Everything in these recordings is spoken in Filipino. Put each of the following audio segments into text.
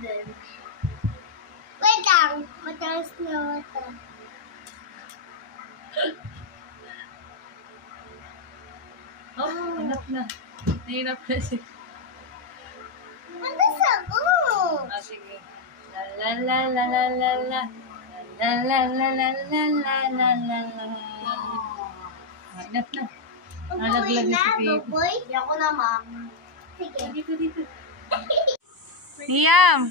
din. Wait lang. Matalas na mata. Oh, hanap na. Nahinap na siya. Matalas ako. Ah, sige. La la la la la la. La la la la la la la la la. Hanap na. Nalaglag na si Baby. Hindi ako na, ma'am. Sige. Dito. Liam!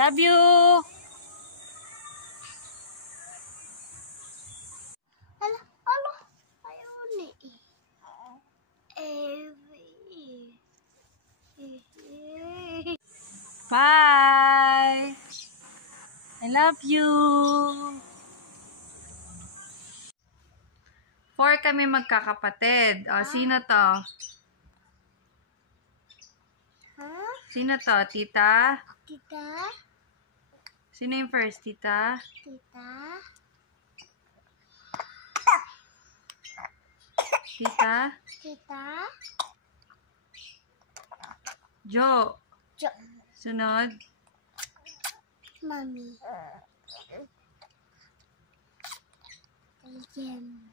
Love you! Ano? Ayaw ni. Bye! I love you! 4 kami magkakapatid. O, sino to? Huh? Sino to? Tita? Tita? Sino yung first? Tita? Tita? Tita? Tita? Jo. Jo. Sunod? Mami. Again.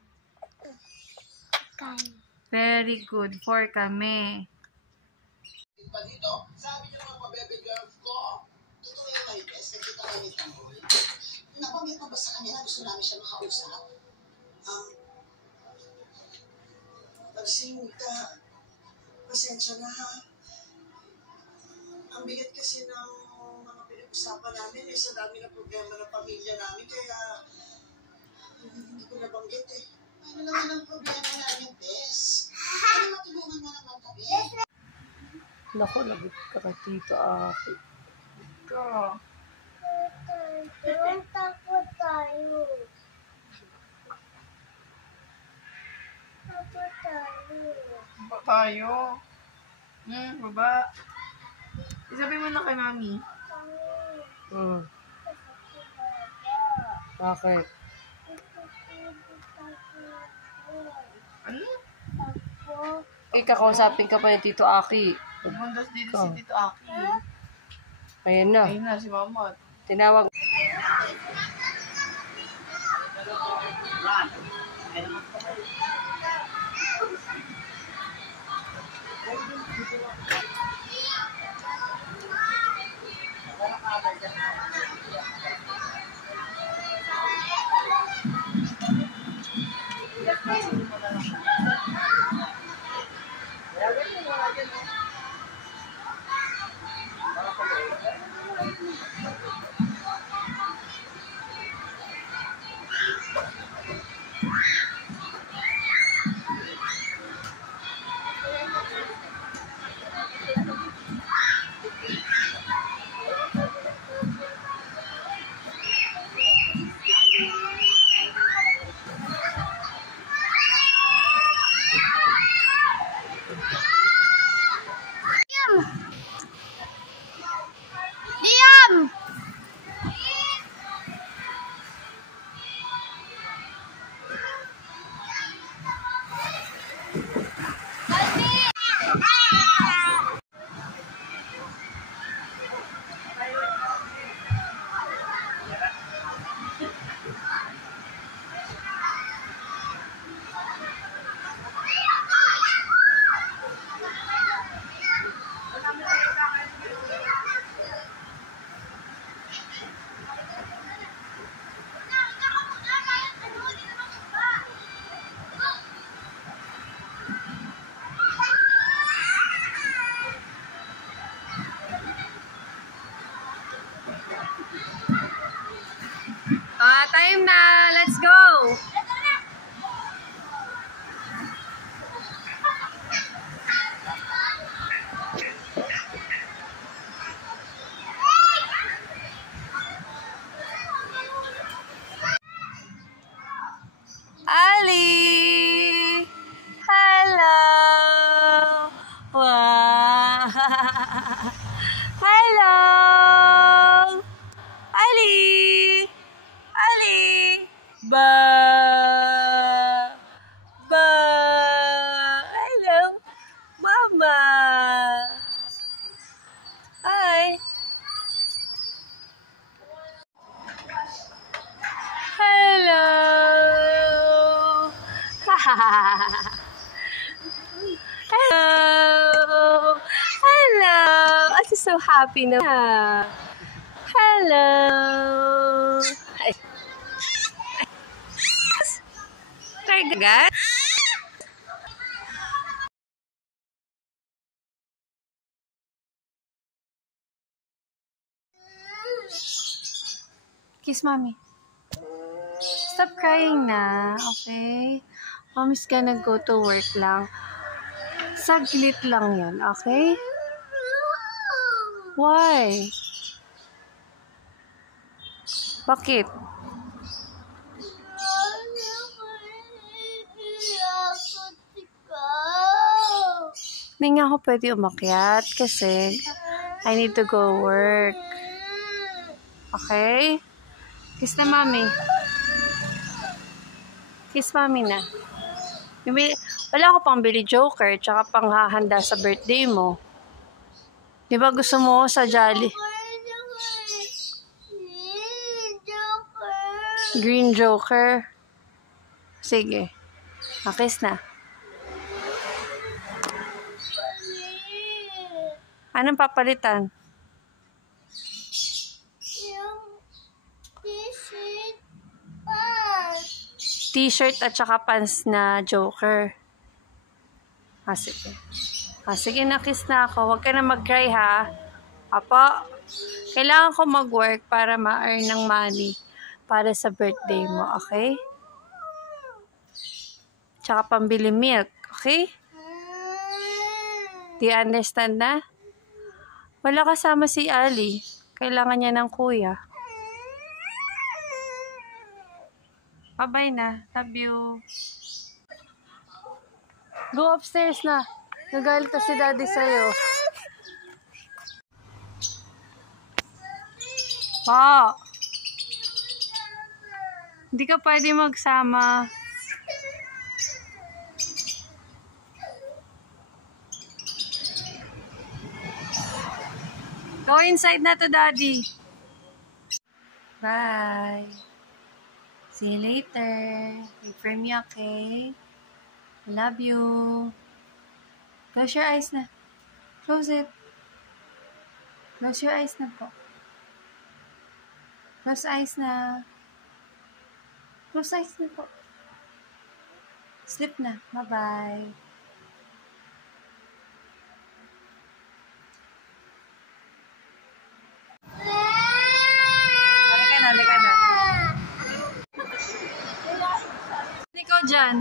Okay. Very good. 4 kami. Pa dito, sabi niyo mga pa-baby girls ko, totoo yung Marites, nagkita kayo ni Tanggol. Nabanggit mo ba sa kanya na gusto namin siya makausap? Sinta, pasensya na ha. Ang bigat kasi ng mga pinag-usapan namin, sa dami na problema ng pamilya namin, kaya hindi ko nabanggit eh. Ano naman ang problema namin, Bes? Ano matulungan mo naman kami? Naku, lagot ka ka, Tito Aki. Ika. Takot tayo. Takot tayo. Baba tayo. Baba. Isabi mo na kay Mami. Bakit? Ano? Eh, kakausapin ka pa ni Tito Aki. Pumuntas dito si Tito Aki. Ayan na. Ayun na, si Mama. Tinawag. Liam! Time na! Let's go! Ali! Hello! Wow! Hello! Ali! Ali! Hello! Hello! I'm so happy na. Hello! Ay. Kagagat? Kiss mommy. Stop crying na, okay? Mommy's gonna go to work lang. Saglit lang yan, okay? Why? Bakit? Hindi nga ako pwede umakyat kasi I need to go work. Okay? Kiss na mommy. Kiss mommy na. Wala ko pang bili joker tsaka pang hahanda sa birthday mo. Di ba gusto mo sa Jolly? Green joker. Sige. Kiss na. Anong papalitan? T-shirt at saka pants na joker. Sige. Sige na, kiss na ako. Huwag ka na mag-cry ha. Apo, kailangan ko mag-work para ma-earn ng money para sa birthday mo, okay? Tsaka pambili milk, okay? Do you understand na? Wala kasama si Ali. Kailangan niya ng kuya. Bye-bye na. Love you. Go upstairs na. Nagalit na si daddy sa'yo. Pa! Hindi ka pwede magsama. Go inside na to, daddy. Bye. See you later. Wait for me, okay? Love you. Close your eyes na. Close it. Close your eyes na po. Close eyes na. Close eyes na po. Sleep na. Bye-bye. Halika na. Ikaw dyan.